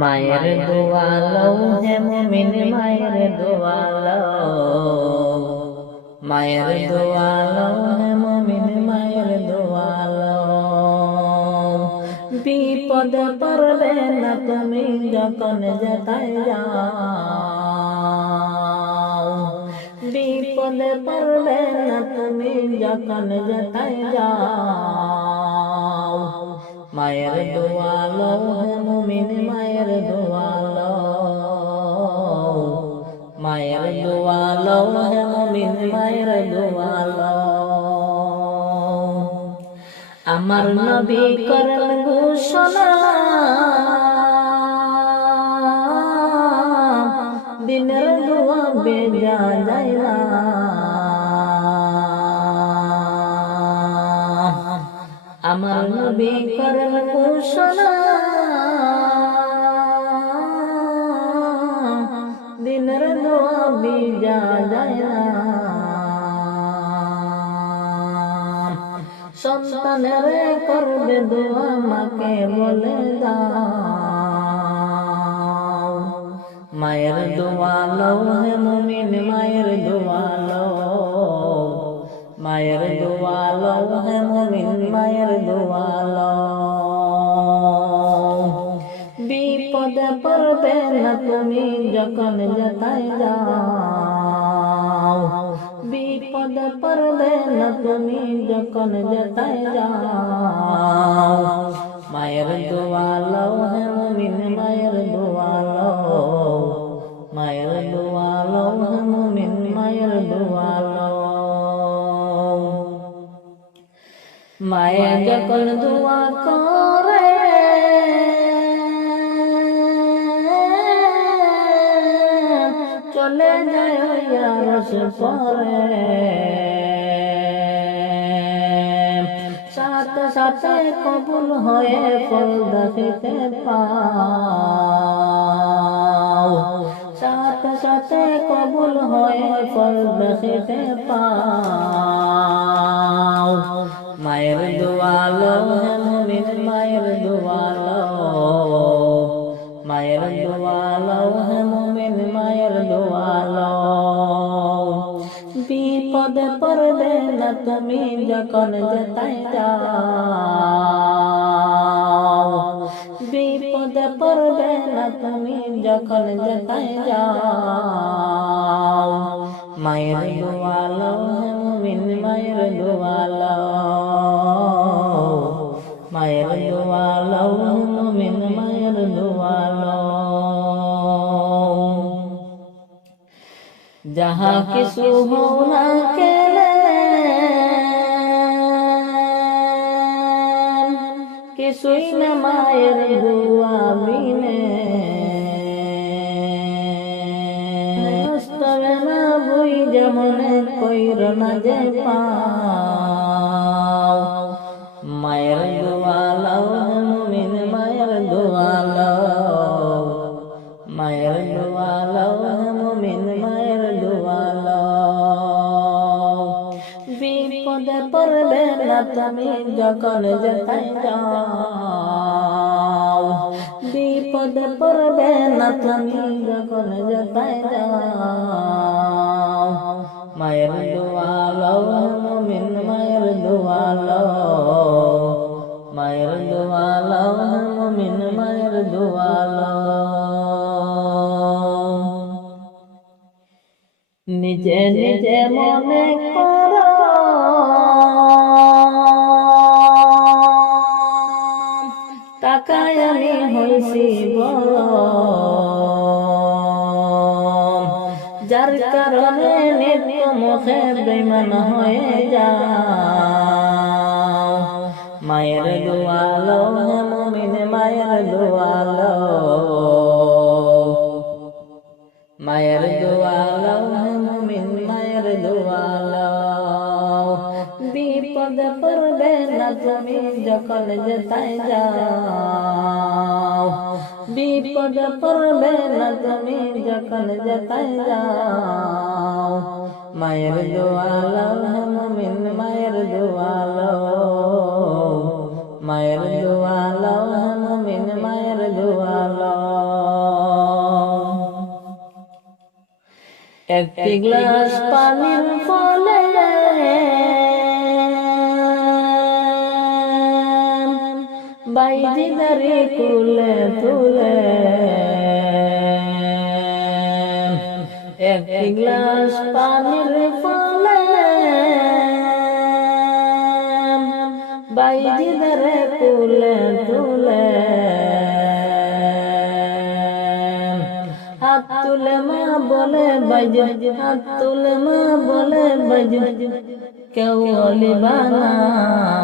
মায়ের দোয়া লও হে মুমিন মায়ের দোয়া লও, মায়ের দোয়া লও হে মুমিন মায়ের দোয়া লও। বিপদে পড়বে না তুমি যখন যেথায় যাও, বিপদে পড়বে না তুমি যখন যেথায় যাও। মায়ের দোয়া লও হে মুমিন মায়ের দোয়া লও, মায়ের দোয়া লও হে মুমিন মায়ের দোয়া লও। আমার নবী করেন ঘোষণা, দিনের দোয়া বেজা যায় না। আমার নবী করেন ঘোষণা, দিনের দোয়া বেজা যায় না। সন্তানের করবে দোয়া মাকে বলে দাও। মায়ের দোয়া লও হে মুমিন মায়ের দোয়া লও, মায়ের দোয়া লও হে মুমিন মায়ের দোয়া লও। বিপদে পড়বে না তুমি যখন যেথায় যাও, বিপদে পড়বে না তুমি যখন যেথায় যাও। মায়ের দোয়া লও হে মুমিন মায়ের দোয়া লও, মায়ের দোয়া লও হে মুমিন মায়ের দোয়া লও। মায়ে যখন দোয়া করে চলে যায় আরশ পরে, সাথে সাথে কবুল হয়ে ফল দেখিতে পাও, সাথে সাথে কবুল হয়ে ফল দেখিতে পাও। মায়ের দোয়া লও হে মুমিন মায়ের দোয়া লও, মায়ের দোয়া লও হে মুমিন মায়ের দোয়া লও। বিপদে পড়বে না তুমি যখন যেথায় যাও, বিপদে পড়বে না তুমি যখন যেথায় যাও। মায়ের দোয়া লও হে মুমিন মায়ের দোয়া লও, মায়ের দোয়া লও হে মুমিন মায়ের দোয়া লও। যাহা কিছু হও না কেনে কিছুই না মায়ের দোয়া বিনে, তবে না বুই যেমন কইর না যে পাও। মায়ের দোয়া লও হে মুমিন মায়ের দোয়া লও, মায়ের দোয়া লও হে মুমিন মায়ের দোয়া লও। বিপদে পড়বে না তুমি যখন যেথায় যাও, বিপদে পড়বে না তুমি যখন যেথায় যাও। মায়ের দোয়া লও হে মুমিন মায়ের দোয়া লও, মায়ের দোয়া লও হে মুমিন মায়ের দোয়া লও। নিজে নিজে মনে করো টাকায় আমি হইছি বড়, যার কারণে নিত্য মুখে বেঈমান হয়ে যাও। মায়ের দোয়া লও হে মুমিন মায়ের দোয়া লও, মায়ের দোয়া লও হে মুমিন মায়ের দোয়া লও। বিপদে পড়বে না তুমি যখন যেথায় যাও, বিপদে পড়বে না তুমি যখন যেথায় যাও। মায়ের দোয়া লও হে মুমিন মায়ের দোয়া লও, মায়ের দোয়া লও হে মুমিন মায়ের দোয়া লও। একটি গ্লাস পানির ফলে বাইজি দাঁড়িয়ে কুলে তুলে, একটি গ্লাস পানির ফলে বাইজি দাঁড়িয়ে কুলে তুলে, হাত তুলে মা বলে বাইজি, হাত তুলে মা বলে বাইজি, কেউ অলি বানাও।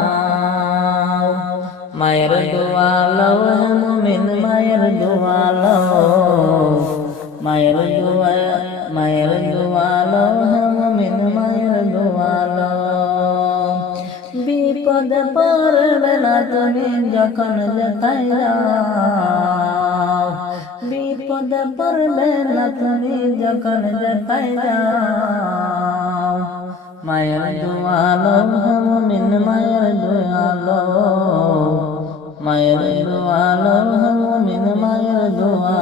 মায়ের দোয়া লও হে মুমিন, মায়ের দোয়া লও, মায়ের দোয়া, মায়ের দোয়া লও হে মুমিন, মায়ের দোয়া লও। বিপদে পড়বে না তুমি যখন যেথায় যাও, বিপদে পড়বে না তুমি যখন যেথায় যাও। মায়ের দোয়া লও হে মুমিন, মায়ের দোয়া লও, মায়ের দোয়া লও হে মুমিন, মায়ের দোয়া